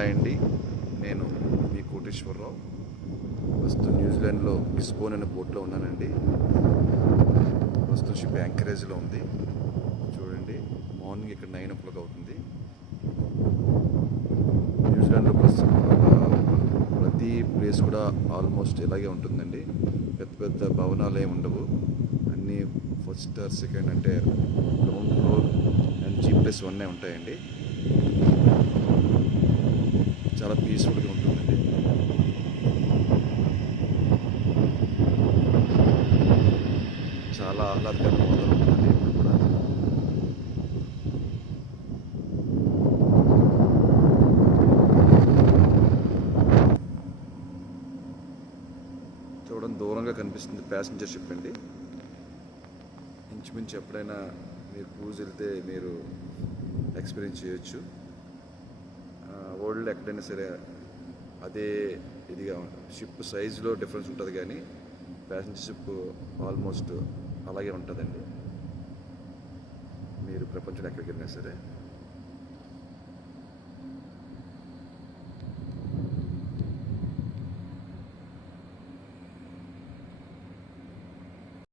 Hi అండి, నేను మీ కోటేశ్వరరావు. ప్రస్తుతం న్యూజిలాండ్లో లిస్బోన్ అనే పోర్ట్లో ఉన్నానండి. ప్రస్తుతం షిప్ యాంకరేజ్లో ఉంది. చూడండి, మార్నింగ్ ఇక్కడ 9 o'clock అవుతుంది. న్యూజిలాండ్లో ప్రతి ప్లేస్ కూడా ఆల్మోస్ట్ ఇలాగే ఉంటుందండి. పెద్ద పెద్ద భవనాలు ఏమి ఉండవు. అన్నీ ఫస్ట్ ఆర్ సెకండ్ అంటే గ్రౌండ్ ఫ్లోర్ అండ్ G+1 ఉంటాయండి. చాలా పీస్ఫుల్గా ఉంటుందండి. చాలా ఆహ్లాదకరంగా ఉంటుందండి ఇప్పుడు కూడా. చూడండి, దూరంగా కనిపిస్తుంది ప్యాసింజర్ షిప్ అండి. ఇంచుమించు ఎప్పుడైనా మీరు క్రూజ్ వెళ్తే మీరు ఎక్స్పీరియన్స్ చేయొచ్చు. వరల్డ్ ఎక్కడైనా సరే అదే ఇదిగా షిప్ సైజులో డిఫరెన్స్ ఉంటుంది, కానీ ప్యాసింజర్ షిప్ ఆల్మోస్ట్ అలాగే ఉంటుందండి. మీరు ప్రపంచంలో ఎక్కడికి వెళ్ళినా సరే